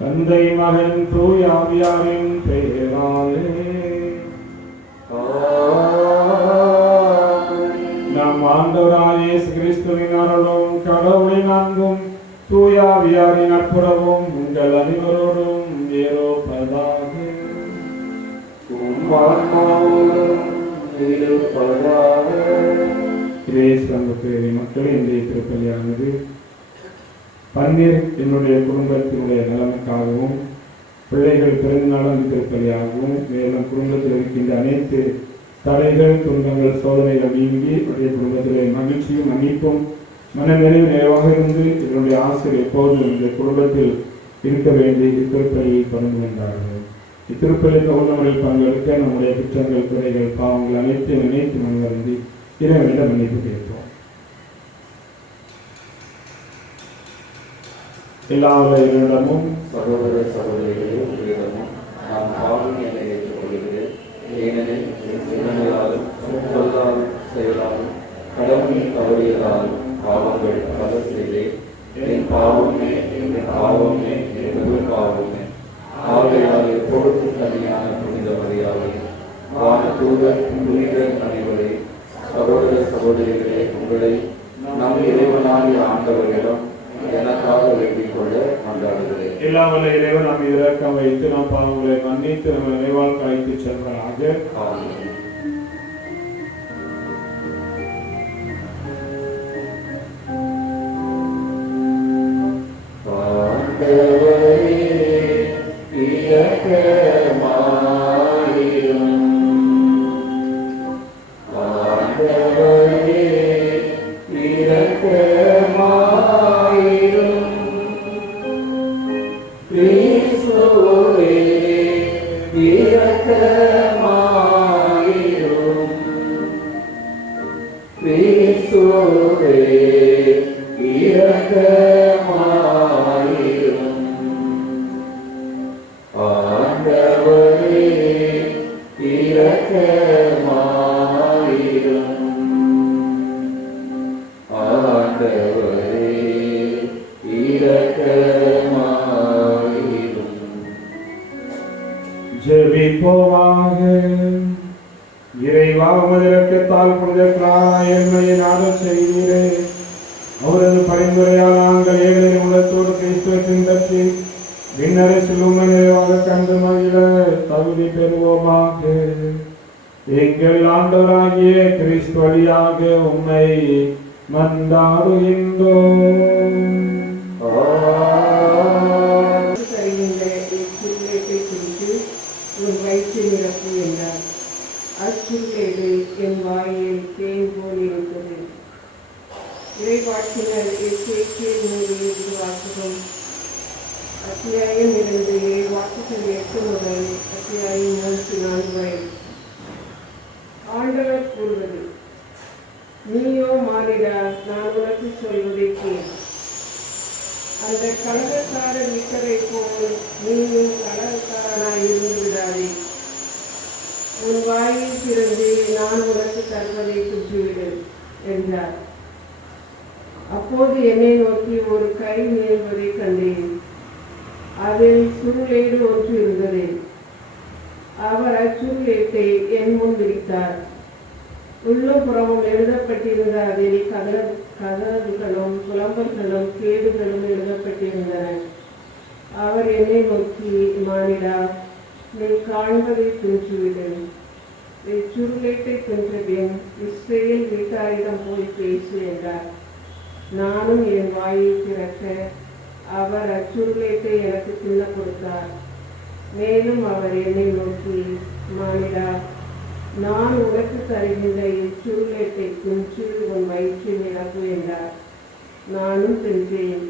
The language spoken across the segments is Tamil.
தந்தை மகன் தூய ஆவியாரின் பெயராலே நம் ஆண்டவராகிய இயேசு கிறிஸ்துவின் அருளும் கடவுளின் அன்பும் தூய ஆவியாரின் நட்புறவும் உங்கள் அனைவரோடும் இருப்பதாக. மக்களே, இன்றைய திருப்பலியானது பன்னீர் என்னுடைய குடும்பத்தினுடைய நலனுக்காகவும் பிள்ளைகள் பிறந்த நாள் திருப்பலியாகவும் மேலும் குடும்பத்தில் இருக்கின்ற அனைத்து தடைகள் துன்பங்கள் சோதனைகள் நீங்கி என்னுடைய குடும்பத்திலே மகிழ்ச்சியும் மன்னிப்பும் மன நிறைவாக இருந்து என்னுடைய ஆசிரியர் எப்போதும் என்னுடைய குடும்பத்தில் இருக்க வேண்டி இத்திருப்பலியை தொடங்குகின்றார்கள். இத்திருப்பலிக்கு உணவுகளில் பங்கெடுக்க நம்முடைய குற்றங்கள் குறைகள் பாவங்கள் அனைத்தையும் நினைத்து முன்வருந்தி இறைவனிடம் மன்னிப்பு கேட்போம். எல்லா இடமும் சகோதர சகோதரிகளிடமும் நாம் பாவம் என ஏற்றுக்கொள்கிறேன். ஏனெனில் சிந்தனையாலும் சொல்லாலும் செயலாலும் கடவுளின் தவறியதாலும் பாவங்கள் பல செய்தேன். என் பாவமே என்பது பாவமே. ஆகையால் எப்பொழுதும் தனியான புனித மரியாதை வானதூதர் புனிதர் அனைவரே, சகோதர சகோதரிகளே, உங்களை நம் இறைவனாகிய ஆண்டவரிடம் எனக்காக வேண்டிக் கொள்ள கொண்டாடுகிறேன். எல்லாம் வல்ல இறைவன் நாம் இரக்கம் வைத்து நம் பாவங்களை மன்னித்து நம்ம நினைவால் கழித்து செல்வராக. ஜெபிப்போமாக. இறைவா, உமது இரக்கத்தால் புனித கிளாராயன்மையை நாடச் செய்தீரே. அவரது பரிந்துரையால் நாங்கள் ஏழையின் உள்ளத்தோடு கிறிஸ்துவை பின்பற்றி விண்ணரசில் உண்மை நிறைவாக கண்டு மகிழ தகுதி பெறுவோமாக. எங்கள் ஆண்டவராகிய கிறிஸ்து வழியாக உம்மை மன்றாடுகின்றோம். அச்சுள்ளேடு என் வாயில் தேன் போல் இருந்தது. இறைவாக்கினர் எச்சேக்கியல் நூலில் வாசகம் அத்தியாயம் 2 வாக்குகள் 8 முதல் அத்தியாயம் 34 வரை. ஆண்டவர் கூறுவது: நீயோ மானிடா, நான் உனக்கு சொல்வதை கேள். அந்த கலகக்காரர் விட்டதை போல் நீயும் கலகக்காரனாய் இருந்து விடாதே. உன் வாயில் திறந்து நான் உனக்கு தருவதை குற்றிவிடு என்றார். அப்போது என்னை நோக்கி ஒரு கை நீள்வதை கண்டேன். அதில் சுருளேடு ஒன்று இருந்தது. அவர் அச்சுருளேட்டை என் முன் விரித்தார். உள்ளும் புறமும் எழுதப்பட்டிருந்த அதில் கதவுகளும் புலம்பல்களும் கேடுகளும் எழுதப்பட்டிருந்தன. அவர் என்னை நோக்கி, மானிடா, நீ காண்பதை துன்றுவிடு. சுருளேட்டை துன்றபின் இஸ்ரேல் வீட்டாரிடம் போய் பேசு என்றார். நானும் என் வாயை திறக்க அவர் அச்சுருளேட்டை எனக்கு தின்ன கொடுத்தார். மேலும் அவர் என்னை நோக்கி, மானிடா, நான் உனக்கு தருகின்ற இச்சுருளேட்டை துன்று உன் வயிற்றில் நிரப்பு என்றார். நானும் தின்றேன்.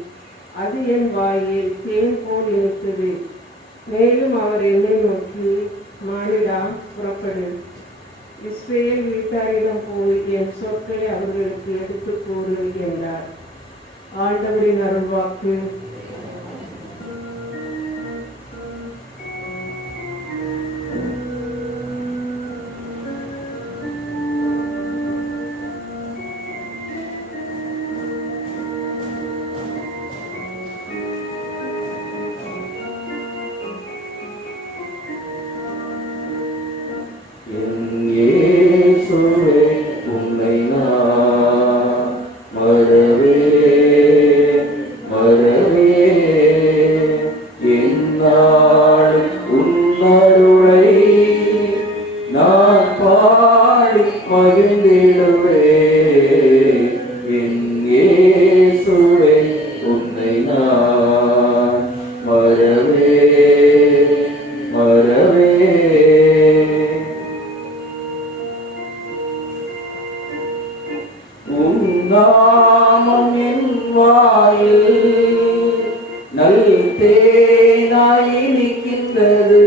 அது என் வாயில் தேன் போல் இனித்தது. மேலும் அவர் என்னை நோக்கி, மானிடா, புறப்படு, இஸ்ரேல் வீட்டாரிடம் போய் என் சொற்களை அவர்களுக்கு எடுத்து கூறு என்றார். ஆண்டவரின் அருள்வாக்கு. மகிழ்ந்திடுவே என் இயேசுவே உன்னை நான் மறவே உம் நாமம் என் வாயில் நல் தேனாய் நிற்கின்றது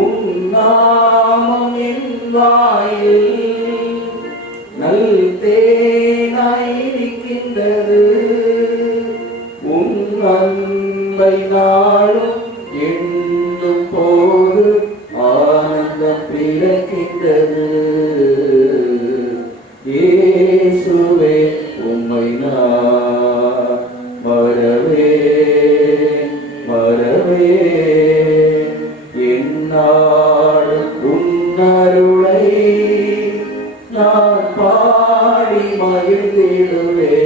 உம் நாமம் என் வாயில் நல் தேனாய் நிற்கின்றது உம் அன்பை நாளும் எண்ணும் போது ஆனந்தம் பிறக்கின்றது இயேசுவே உம்மை நான் மறவே என்னாலும் உன்னருளை நான் பாடி மகிழ்ந்திடுவே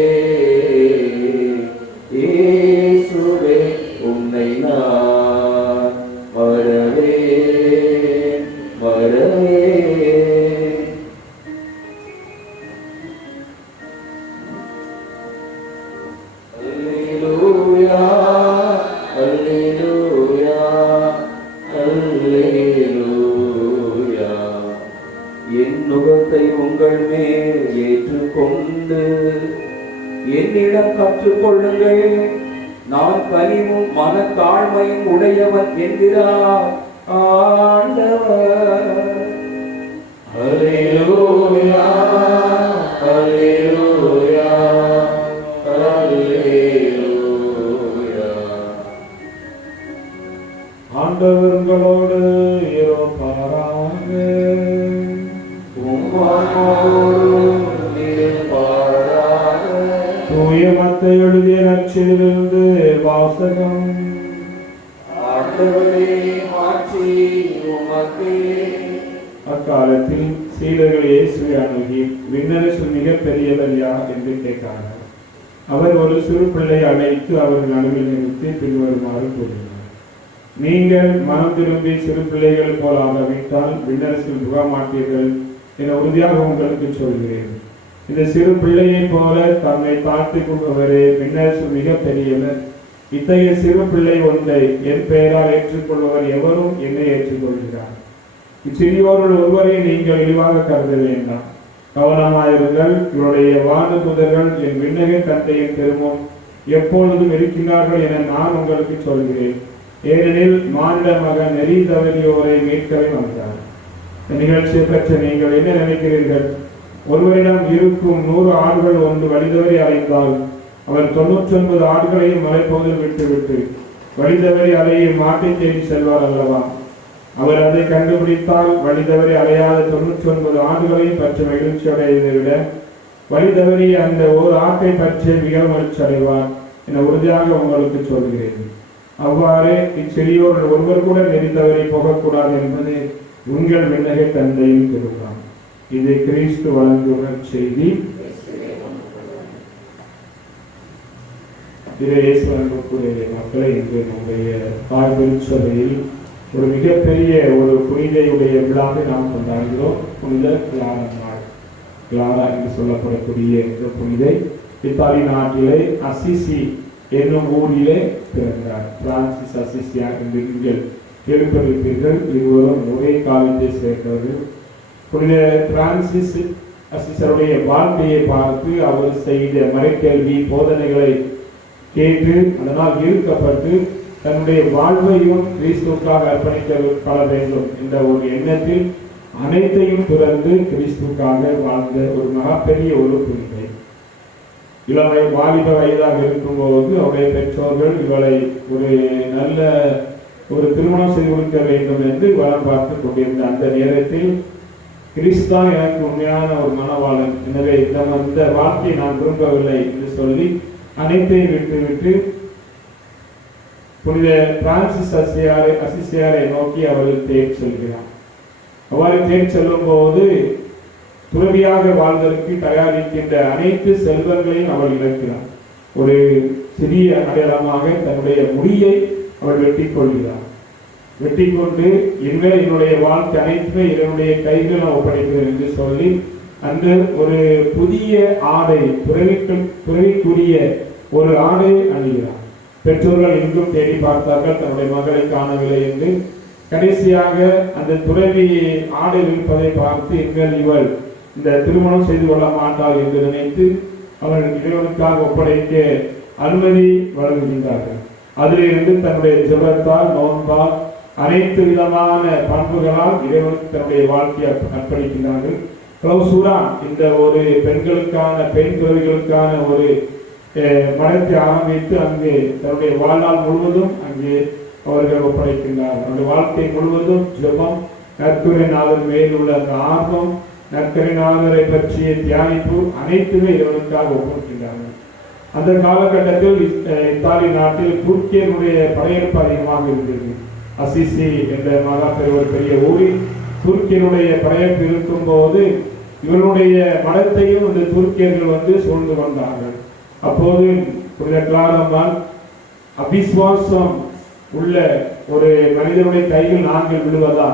இயேசுவே உம்மை நான் மறவே அல்லேலூயா அல்லேலூயா அல்லேலூயா என் நுகத்தை உங்கள் மேல் ஏற்றுக்கொண்டு என்னிடம் கற்றுக்கொள்ளுங்கள் நான் கனிவும் மனத்தாழ்மையும் உடையவன் என்கிறார் ஆண்டவர் அல்லேலூயா அல்லேலூயா அல்லேலூயா ஆண்டவர் உங்களோடு இருப்பாராக. உம்மாவோடும் இருப்பாராக. தூய மத்தேயு எழுதிய நற்செய்தியிலிருந்து வாசகம். ஆண்டவரே மாட்சி உமக்கே. அக்காலத்தில் சீடர்கள் இயேசுவை அணுகி விண்ணரசில் மிக பெரியவர் யார் என்று கேட்டார்கள். அவர் ஒரு சிறு பிள்ளை அழைத்து அவர் நடுவில் நிறுத்தி பின்வருமாறு கூறினார். நீங்கள் மனம் திரும்பி சிறு பிள்ளைகள் போல் ஆகவிட்டால் விண்ணரசில் புக மாட்டீர்கள் என உறுதியாக உங்களுக்கு சொல்கிறேன். இந்த சிறு பிள்ளையை போல தம்மை தாழ்த்திக் கொள்பவரே விண்ணரசில் மிக பெரியவர். இத்தகைய சிறு பிள்ளை ஒன்றை என் பெயரால் ஏற்றுக்கொள்பவர் எவரும் என்னை ஏற்றுக்கொள்கிறார். இச்சிறியோர்கள் ஒருவரை நீங்கள் இழிவாக கருத வேண்டாம். கவனமாயிருங்கள். இவருடைய வானதூதர்கள் என் விண்ணக தந்தையின் திரும்பும் எப்பொழுதும் இருக்கிறார்கள் என நான் உங்களுக்கு சொல்கிறேன். ஏனெனில் மானிட மகன் நெறி தவறியோரை மீட்கவே வந்தார். இந்த நிகழ்ச்சியை பற்றி நீங்கள் என்ன நினைக்கிறீர்கள்? ஒருவரிடம் இருக்கும் 100 ஆடுகள் ஒன்று வழிதவறி அலைந்தால் அவர் 99 ஆடுகளையும் மலைப்பகுதியில் விட்டுவிட்டு வழிதவறி அலையை மாட்டின் தேடி செல்வார் அல்லவா? அவர் அதை கண்டுபிடித்தால் வழிதவறி அலையாத 99 ஆடுகளையும் பற்றி மகிழ்ச்சி அடைவதை விட வழிதவறி அந்த ஒரு ஆட்டை பற்றி மிக மகிழ்ச்சி அடைவார் என உறுதியாக உங்களுக்கு சொல்கிறேன். அவ்வாறு இச்சிறியோர்கள் ஒருவர் கூட நெறி தவறி போகக்கூடாது என்பது உங்கள் விண்ணக தந்தையின் திருவுளம். இது கிறிஸ்து வழங்குகிற செய்தி. இயேசு அன்புக்குரிய மக்களை, இன்று நம்முடைய தாய்பெருச்சபையில் ஒரு மிகப்பெரிய ஒரு புனிதையுடைய விழாவை நாம் கொண்டாடுகிறோம். புனித கிளாரா நாள். கிளாரா என்று சொல்லப்படக்கூடிய இந்த புனிதை இத்தாலி நாட்டிலே அசிசி என்னும் ஊரிலே பிறந்தார். பிரான்சிஸ் அசிசியா என்று நீங்கள் கேள்விப்பட்டிருப்பீர்கள். இருவரும் ஒரே காலத்தை சேர்ந்தவர்கள். புனித பிரான்சிஸ் அசிசருடைய வாழ்க்கையை பார்த்து அவர் செய்த மறைக்கல்வி போதனைகளை கேட்டு அதனால் ஈர்க்கப்பட்டு தன்னுடைய வாழ்வையும் கிறிஸ்துவுக்காக அர்ப்பணிக்கப்பட வேண்டும் என்ற ஒரு எண்ணத்தில் அனைத்தையும் துறந்து கிறிஸ்துவுக்காக வாழ்ந்த ஒரு மிகப்பெரிய ஒரு புனிதை. இளமை வாலிப வயதாக இருக்கும்போது அவருடைய பெற்றோர்கள் இவளை ஒரு நல்ல ஒரு திருமணம் செய்து கொடுக்க வேண்டும் என்று வரம் பார்த்து கொண்டிருந்த அந்த நேரத்தில் கிறிஸ்தா எனக்கு உண்மையான ஒரு மனவாளன், எனவே இந்த வாழ்க்கையை நான் விரும்பவில்லை என்று சொல்லி அனைத்தையும் விட்டுவிட்டு புனித பிரான்சிஸ் அசிசியாரை நோக்கி அவர்கள் தேடி செல்கிறார். அவ்வாறு தேடி செல்லும் போது துறவியாக வாழ்வதற்கு தயாரிக்கின்ற அனைத்து செல்வங்களையும் அவள் இழக்கிறார். ஒரு சிறிய அடையாளமாக தன்னுடைய முடியை அவள் வெட்டி கொள்கிறார். வெட்டி கொண்டு இனிமேல் என்னுடைய வாழ்க்கை அனைத்துமே என்னுடைய கைகள் நான் ஒப்படைக்கிறேன் என்று சொல்லி அன்று ஒரு புதிய ஆடை பிறவிக்குரிய ஒரு ஆடை அணிகிறார். பெற்றோர்கள் எங்கும் தேடி பார்த்தார்கள், தன்னுடைய மகளை காணவில்லை என்று. கடைசியாக அந்த துறவி ஆடை விற்பதை பார்த்து இனிமேல் இவள் இந்த திருமணம் செய்து கொள்ள மாட்டாள் என்று நினைத்து அவர்கள் இறைவனுக்காக ஒப்படைக்க அனுமதி வழங்குகின்றார்கள். அதிலிருந்து தன்னுடைய ஜெபத்தால், நோன்பால், அனைத்து விதமான பண்புகளால் இறைவனுக்கு தன்னுடைய வாழ்க்கையை அர்ப்பணிக்கின்றார்கள். கிளவுசூரா இந்த ஒரு பெண்களுக்கான பெண் துறவிகளுக்கான ஒரு மடத்தை ஆரம்பித்து அங்கே தன்னுடைய வாழ்நாள் முழுவதும் அங்கே அவர்கள் ஒப்படைக்கின்றார்கள். அவருடைய வாழ்க்கை முழுவதும் ஜெபம், நற்கருணைநாதர் மேல் உள்ள அந்த ஆர்வம், நற்கருணைநாதரை பற்றிய தியானிப்பு அனைத்துமே இறைவனுக்காக ஒப்படைக்கின்றார்கள். அந்த காலகட்டத்தில் இத்தாலி நாட்டில் துருக்கியனுடைய படையெடுப்பு அதிகமாக இருந்தது. அசிசி என்ற ஒரு பெரிய ஊரில் துருக்கியனுடைய படையெடுப்பு இருக்கும் போது இவருடைய மடத்தையும் இந்த துருக்கியர்கள் சூழ்ந்து கொண்டார்கள். அப்போது புனித கிளாரம்மாள் அவிசுவாசம் உள்ள ஒரு மனிதனுடைய கைகள் நாங்கள் விடுவதா,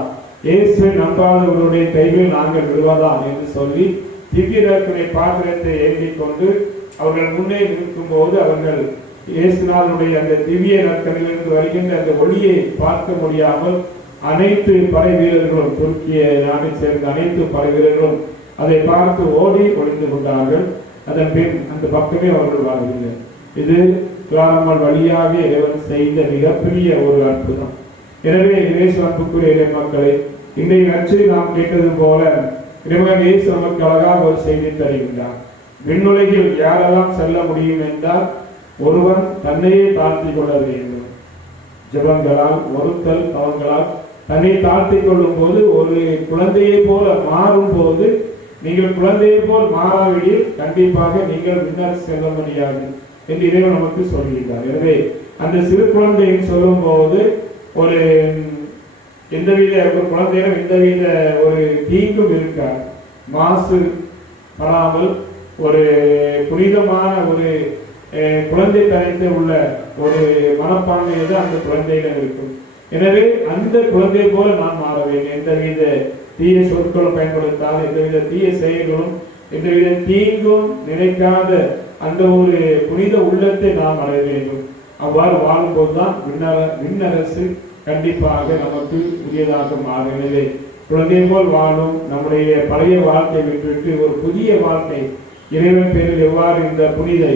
இயேசுவை நம்பாதவருடைய கைகள் நாங்கள் விடுவதா என்று சொல்லி திவ்ய நற்கருணை பாத்திரத்தை ஏந்திக் கொண்டு அவர்கள் முன்னே நிற்கும் போது அவர்கள் இயேசுநாதனுடைய அந்த திவ்ய நற்கருணையிலிருந்து வருகின்ற அந்த ஒளியை பார்க்க முடியாமல் அனைத்து படை வீரர்களும், துருக்கிய நாட்டை சேர்ந்த அனைத்து படை வீரர்களும் அதை பார்த்து ஓடி ஒளிந்து கொண்டார்கள். அதன் பின் அந்த பக்கமே அவர்கள் வாழ்கின்றனர். இது கிளாரம்மாள் வழியாக இறைவன் செய்த மிகப்பெரிய ஒரு அற்புதம். எனவே இயேசு அன்புக்குரிய இறை மக்களை, இன்றைய நற்செய்தி நாம் கேட்டது போல இறைவன் இயேசு நமக்கு அழகாக ஒரு செய்தி தருகின்றார். விண்ணுலகில் யாரெல்லாம் செல்ல முடியும் என்றால் ஒருவன் தன்னையே தாழ்த்தி கொள்ள வேண்டும். ஜெபங்களால், ஒருத்தல் தவங்களால் தன்னை தாழ்த்தி கொள்ளும் போது, ஒரு குழந்தையை போல மாறும் போது, நீங்கள் குழந்தையை போல் மாறாவிடில் கண்டிப்பாக நீங்கள் விண்ணரசு செல்ல முடியாது என்று இறைவன் நமக்கு சொல்கிறார். எனவே அந்த சிறு குழந்தைன்னு சொல்லும் போது ஒரு எந்தவித ஒரு குழந்தையிலும் எந்தவித ஒரு தீங்கும் இருக்காது. மாசு படாமல் ஒரு புனிதமான ஒரு குழந்தை தனித்து உள்ள ஒரு மனப்பான்மை அந்த குழந்தையிடம் இருக்கும். எனவே அந்த குழந்தை போல நாம் மாற வேண்டும். எந்தவித தீய சொற்களும் பயன்படுத்தாத, எந்தவித தீய செயல்களும், எந்தவித தீங்கும் நினைக்காத அந்த ஒரு புனித உள்ளத்தை நாம் அடைய வேண்டும். அவ்வாறு வாழும்போதுதான் விண்ணரசு கண்டிப்பாக நமக்கு உரியதாக மாறும். எனவே குழந்தை போல் வாழும் நம்முடைய பழைய வாழ்க்கை விட்டுவிட்டு ஒரு புதிய வாழ்க்கை இறைவன் பேரில் எவ்வாறு இந்த புனிதை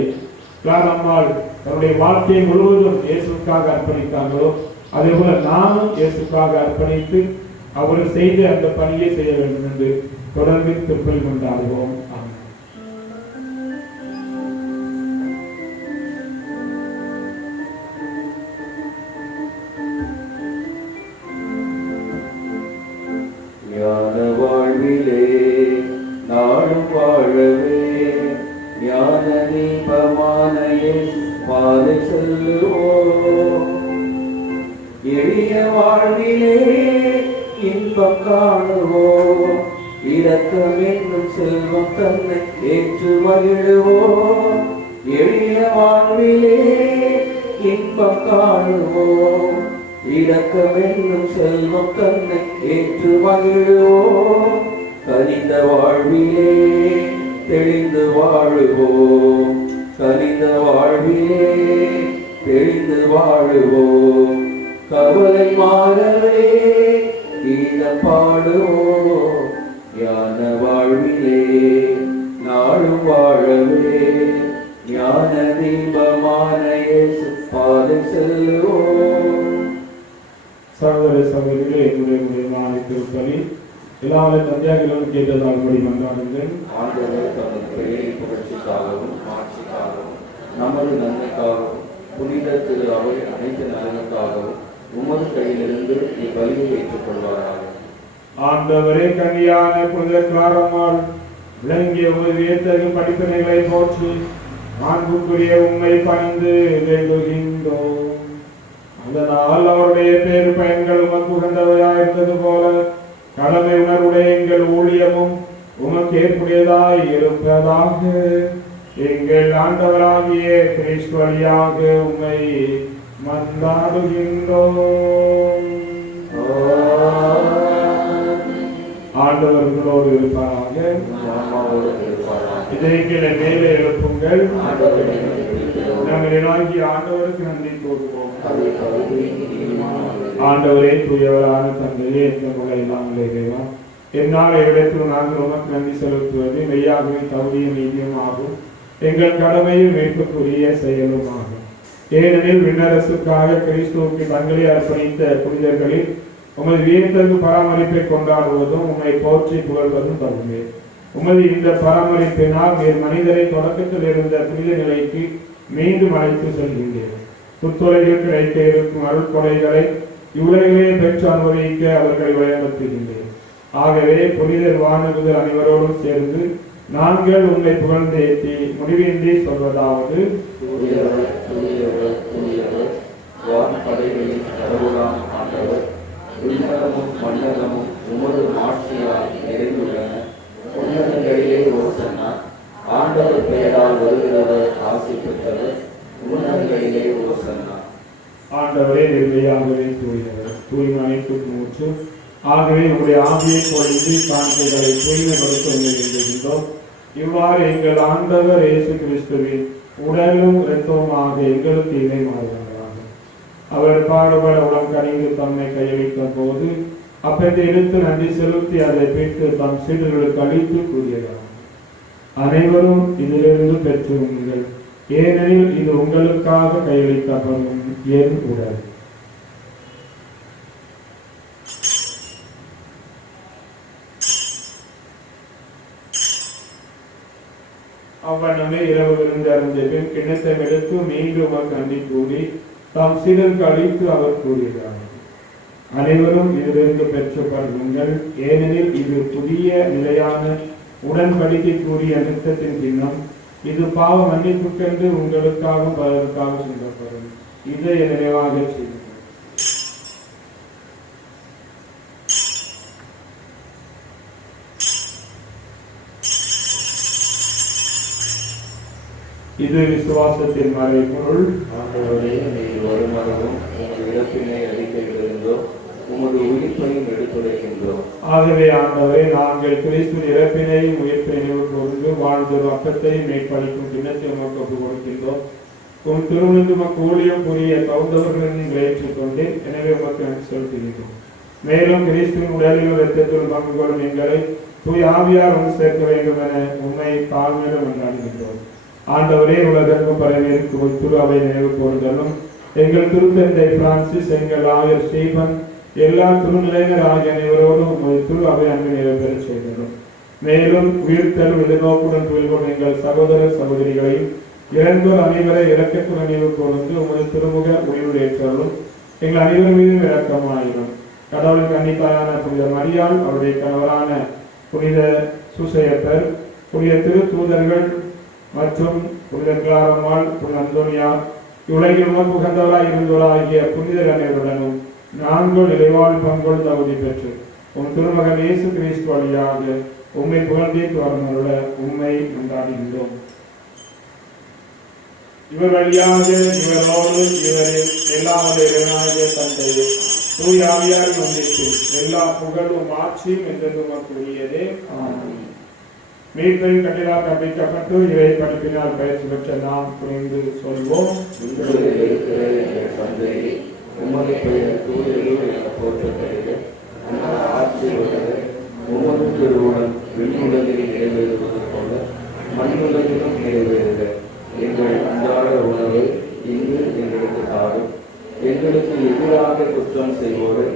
கிளாரம்மாள் தன்னுடைய வாழ்க்கையை முழுவதும் இயேசுக்காக அர்ப்பணித்தார்களோ அதே போல நானும் இயேசுக்காக அர்ப்பணித்து அவர்கள் செய்து அந்த பணியை செய்ய வேண்டும் என்று தொடர்ந்து திருப்பலி கொண்டாடுவோம். ஞான வாழ்விலே நாடும் வாழவே ஞான தீபமான பாதை செல்லுவோம். எளிய வாழ்விலே இன்பம் காணுவோம். இரக்கம் என்னும் செல்வம் தன்னை ஏற்று மகிழுவோம். எளிய வாழ்விலே இன்பம் காணுவோம். இரக்கம் என்னும் செல்வம் தன்னை ஏற்று மகிழுவோம். கனிந்த வாழ்விலே தெளிந்து வாழுவோம். கனிந்த வாழ்விலே தெளிந்து வாழுவோம். கவலை மாறவே கீதம் பாடுவோம். ஞான வாழ்விலே நாளும் வாழவே ஞான தீபமான இயேசு பாதை செல்லுவோம். சகோதர சகோதரிகளே, என்னுடைய மாலை திருப்பலி எல்லாரும் தந்தையார்களும் கேட்டதால் படி மன்றாடுங்கள். ஆண்டவர் தமது பெயரை புகழ்ச்சிக்காகவும் மாட்சிக்காகவும் நமது நன்மைக்காகவும் புனித திரு அவை அனைத்து நலனுக்காகவும் உமது கையிலிருந்து இப்பலியை ஏற்றுக்கொள்வாராக. ஆண்டவரே, கனியான புனித கிளாரம்மாள் விளங்கிய ஒரு வியத்தகு படிப்பினைகளை போற்றி மாண்புக்குரிய உண்மை பணிந்து வேண்டுகின்றோம். அதனால் அவருடைய பேரு பயன்கள் உமக்கு உகந்தவையாயிருந்தது போல கடமை உணர்வுடைய எங்கள் ஊழியமும் உமக்கு ஏற்புடையதாய் இருப்பதாக. எங்கள் ஆண்டவராகிய கிறிஸ்து வழியாக உம்மை மன்றாடுகின்றோம். ஆண்டவர் உங்களோடு இருப்பாராக. இதயங்களை மேலே எழுப்புங்கள். நாங்கள் ஆண்டவருக்கு நன்றி கூறுவோம். ஆண்டவரே, தூயவரான தந்தையே, எங்களை இல்லாமல் இறைவா, என்னால் இடத்தில் நாங்கள் உமக்கு நன்றி செலுத்துவது மெய்யாகவே தகுதியும் நீதியும் ஆகும், எங்கள் கடமையும் மீட்புக்குரிய செயலும் ஆகும். ஏனெனில் விண்ணரசுக்காக கிறிஸ்துவுக்கு தங்களை அர்ப்பணித்த புனிதர்களில் உமது வீரத்திற்கு பராமரிப்பை கொண்டாடுவதும் உம்மை போற்றி புகழ்வதும் தகுமே. உமது இந்த பராமரிப்பினால் நீர் மனிதரை தொடக்கத்தில் இருந்த புனித நிலைக்கு மீண்டும் அழைத்து செல்கின்றேன். புத்தொலையில் கிடைக்க இருக்கும் அருட்கொடைகளை இவ்வுலகிலே பெற்று அனுபவிக்க அவர்களை வழிநடத்துகின்றேன். ஆகவே புனிதர் வானதுதர் அனைவரோடும் சேர்ந்து நாங்கள் உங்களை புகழ்ந்து ஏற்றி முடிவின்றி சொல்வதாவது: விண்ணகமும் மண்டலமும் உமது ஆட்சியால் நிறைந்துள்ளன. உன்னதங்களிலே ஓசன்னா. ஆண்டவர் பெயரால் வருகிறவர் ஆசி பெற்றவர். உன்னதங்களிலே ஓசன்னா. ஆண்டவரே, நிர்மையாகவே தூயவர், தூய்மை அனைத்துக்கு மூச்சு. ஆகவே உங்களுடைய ஆவியை பொழிந்து காண்கைகளை தூய்மைப்படுத்த வேண்டுகின்றோம். இவ்வாறு எங்கள் ஆண்டவர் இயேசு கிறிஸ்துவின் உடலும் இரத்தமுமாக எங்களுக்கு இணை மாறுகிறார். அவர் பாடுபட உடம் கனிந்து தம்மை கையளித்த போது அப்பத்தை எடுத்து நன்றி செலுத்தி அதை பிடித்து தம் சீடர்களுக்கு அளித்து கூறியதார்: அனைவரும் இதிலிருந்து பெற்று உங்கள், ஏனெனில் இது உங்களுக்காக கையளிக்கப்படும் என் உடல். அவ்வண்ணமே இரவு விருந்து அருந்த பின் கிண்ணத்தை எடுத்து மீண்டும் நன்றி கூறி தாம் சீடருக்கு அளித்து அவர் கூறுகிறார்: அனைவரும் இதிலிருந்து பெற்றுக்கொள்ளுங்கள், ஏனெனில் இது புதிய நிலையான உடன்படிக்கைக்குரிய நிறுத்தத்தின் சின்னம். இது பாவ மன்னிப்புக்கென்று உங்களுக்காகவும் பலருக்காகவும் சிந்தப்படும். இதை நினைவாக செய்யுங்கள். இது விசுவாசத்தின் மறைபொருள். ஆண்டவரே, நீர் வருமளவும் உமது இறப்பினை அறிக்கையிலிருந்தோம், உமது உயிர்ப்பையும் எடுத்துரைக்கின்றோம். ஆகவே ஆண்டவரே, நாங்கள் கிறிஸ்துவின் இறப்பினையும் உயிர்ப்பை நினைவு கூர்ந்து வாழ்ந்தொரு அப்பத்தையும் மேற்பளிக்கும் கிண்ணத்தை உமக்கு ஒப்புக் கொடுக்கின்றோம். உம் திருவிழந்து உமக்கு ஊழியம் புரிய தகுந்தவர்களின் நீங்கள் ஏற்றுக்கொண்டு எனவே உமக்கு நன்றி செலுத்துகின்றோம். மேலும் கிறிஸ்துவின் உடலில் இரத்தத்தில் பங்கு கொள்ளும் எங்களை தூய் ஆவியார் ஒன்று சேர்க்க வேண்டும் என உண்மை தாழ்மையிடம் கொண்டாடுகின்றோம். ஆண்டவரே, உலகெங்கும் பரவியிருக்கும் திரு அவை நினைவு கூறுதலும் எங்கள் திருத்தந்தை பிரான்சிஸ், எங்கள் ஆயர் ஸ்டீபன், எல்லா திருநிலையினர் ஆகிய அனைவரோடும் திரு அவை அன்பு நிறைவேற செய்தலும். மேலும் உயிர்த்தல் எதிர்நோக்குடன் துயில்கொண்ட எங்கள் சகோதர சகோதரிகளையும் இறந்தோர் அனைவரை இரக்கத்தில் நினைவு கூர்ந்து உமது திருமுக உயிரிழேற்றலும் எங்கள் அனைவர் மீதும் இரக்கமாயிரும். கடவுளின் கன்னித்தாயான புனித மரியாள், அவருடைய கணவரான புனித சூசையப்பர், புனித திரு தூதர்கள் மற்றும் புனித கிளாரம்மாள், புனித அந்தோனியா, இவ்வுலகில் உமக்கு உகந்தவராய் இருந்தவராகிய புனிதர் அனைவருடனும் நாங்கள் இறைவாழ் பங்கோடு தகுதி பெற்று உம் திருமகன் இயேசு கிறிஸ்து வழியாக உம்மை புகழ்ந்தேற்று வரமுள்ள உம்மை கொண்டாடுகின்றோம். இவர் வழியாக இவரோடு இவரில் எல்லாம் இறைவனாகிய தந்தையே தூய் ஆவியார் ஒன்றிற்கு எல்லா புகழும் ஆட்சியும் என்றது உமக்குரியதே. மீட்பின் கட்டிலால் கற்பிக்கப்பட்டு இறை படிப்பினால் பயிற்சி பெற்ற நாம் புரிந்து சொல்வோம்: உமது பெயர் தூயது என போற்றப்படுக. ஆட்சி உள்ளது. உமது திருவுடன் விண்ணுலகில் நிறைவேறுவது போல மண்ணுலகிலும் நிறைவேறுக. எங்கள் அன்றாட உணவை இன்று எங்களுக்கு தாரும். எங்களுக்கு எதிராக குற்றம் செய்வோரை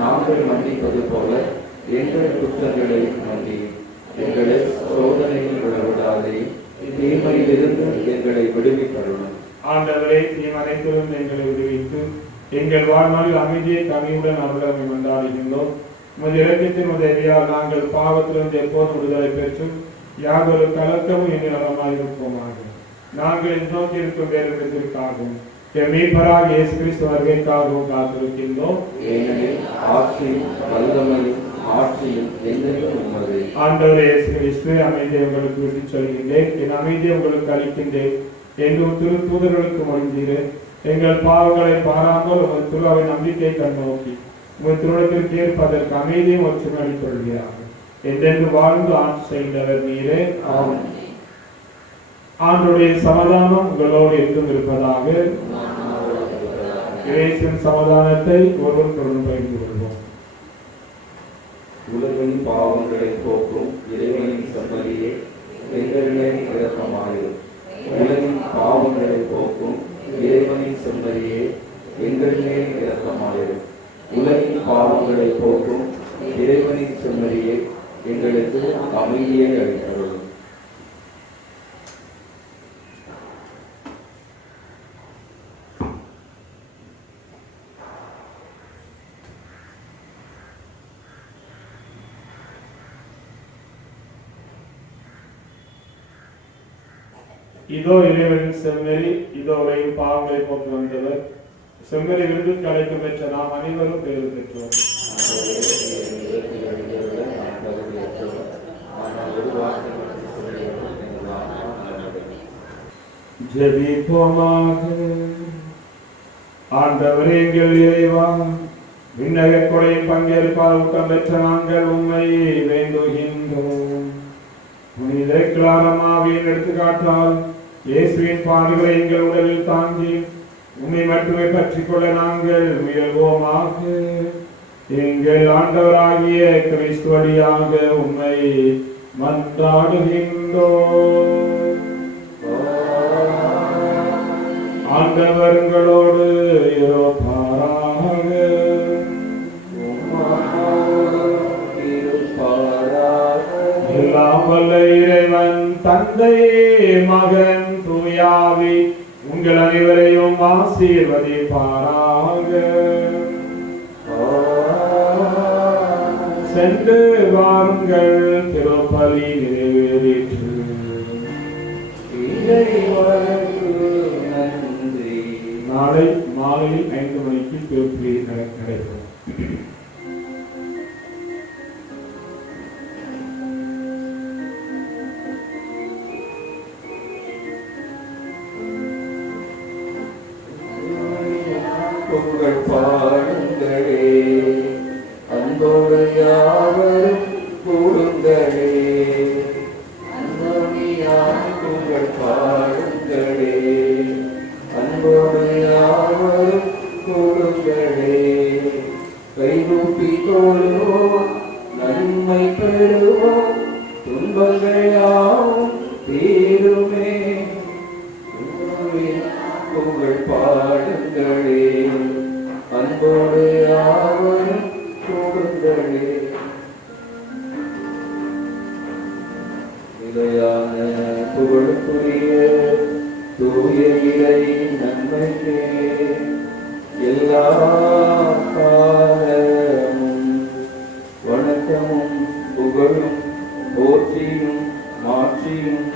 நாங்கள் மன்னிப்பது போல எங்கள் குற்றங்களை மன்னியும். எங்களை சோதனையில் விடவிடாதே, தீமையிலிருந்து எங்களை விடுவிக்கணும். ஆண்டவரே, நீர் அனைத்திலிருந்து எங்களை விடுவித்து எங்கள் வாழ்நாளில் அமைதியை கனியுடன் அருளமை கொண்டாடுகின்றோம். உமது இரக்கத்தின் உதவியால் நாங்கள் பாவத்திலிருந்து எப்போதும் விடுதலை பெற்று யாதொரு கலக்கமும் எங்கள் நலமாயிருப்போமாக. நாங்கள் நோக்கியிருக்கும் வேறுவிடத்திற்காகவும் என் மீட்பராக இயேசு கிறிஸ்து வருகைக்காகவும் காத்திருக்கின்றோம். ஏனெனில் ஆட்சியும் வல்லமையும் ஆட்சியும் என்றைக்கும் உமதே. ஆண்டவரே இயேசு கிறிஸ்து, அமைதியை உங்களுக்கு விட்டுச் சொல்கின்றேன், என் அமைதியை உங்களுக்கு அளிக்கின்றேன் என்று திரு தூதர்களுக்கு மொழிந்தீரேன். எங்கள் பாவங்களை பாராமல் உமது திருவை நம்பிக்கை கண்ணோக்கி உங்கள் திருமணத்திற்கு ஏற்பதற்கு அமைதியும் ஒற்றுமை அளித்தொள்கிறார்கள். என்றென்று வாழ்ந்து ஆட்சி செய்தவர் நீரே. ஆமென். ஆண்டவருடைய சமாதானம் உங்களோடு என்றும் இருப்பதாக. இயேசுவின் சமாதானத்தை ஒருவருக்கொருவர் பகிர்ந்து கொள்வோம். உலகின் பாவங்களை போக்கும் இறைவனின் செம்மறியே எங்கள் மேல் இரக்கமாயிரும். உலகின் பாவங்களை போக்கும் இறைவனின் செம்மறியே எங்கள் மேல் இரக்கமாயிரும். உலகின் பாவங்களை போக்கும் இறைவனின் செம்மறியே எங்களுக்கு அமைதியை அளித்தருளும். இதோ இறைவனின் செம்மறி, இதோ உலகின் பாவங்களை போக்கு வந்தவர். செம்மறி விருதுக்கு அழைக்க பெற்ற நாம் அனைவரும் பேறு பெற்றோம். ஜெபிப்போமாக. ஆண்டவரே எங்கள் இறைவா, விண்ணக கொடையில் பங்கேற்பால் ஊக்கம் பெற்ற நாங்கள் உம்மை வேண்டுகின்றோம். புனித கிளாரமாவின் எடுத்துக்காட்டால் இயேசுவின் பாடுகளை எங்கள் உடலில் தாங்கி உம்மை மட்டுமே பற்றிக் கொள்ள நாங்கள் முயல்வோமாக. எங்கள் ஆண்டவராகிய கிறிஸ்து வழியாக உம்மை மன்றாடுகின்றோம். ஆண்டவர்களோடு இருப்பாராக. எல்லாம் வல்ல இறைவன் தந்தை மகன் தூயாவி உங்கள் அனைவரையும் ஆசீர்வதிப்பாராக. சென்று வாருங்கள், திருப்பலி நிறைவேறிற்று. நாளை மாலையில் 5 மணிக்கு திருப்பலி நடைபெறும். புகழ் பாடுங்களே, அன்போடு யாவரும் கூடுங்களே. புகழ் பாடுங்களே, அன்போடு யாவரும் கூடுங்களே. கைகூப்பி கொள்வோம், நன்மை பெறுவோம், துன்பங்கள் யாவும் தீருமே. புகழ் பாடுங்களே, அன்போடு யாவரும் கூடுங்களே. நிலையான புகழுக்குரிய தூய இறை நன்மைக்கே எல்லா காலமும் வணக்கமும் புகழும் போற்றியும் மாற்றியும்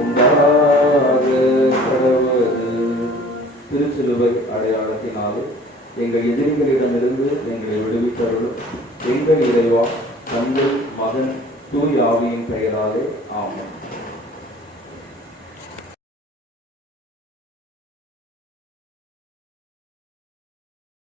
உண்டாக கடவுள். திருச்சிலுவை அடையாளத்தினாலும் எங்கள் எதிரிகளிடமிருந்து எங்களை விடுவித்தருளும். எங்கள் இறைவா, தந்தை மகன் தூய் ஆவியின் பெயராலே ஆமென்.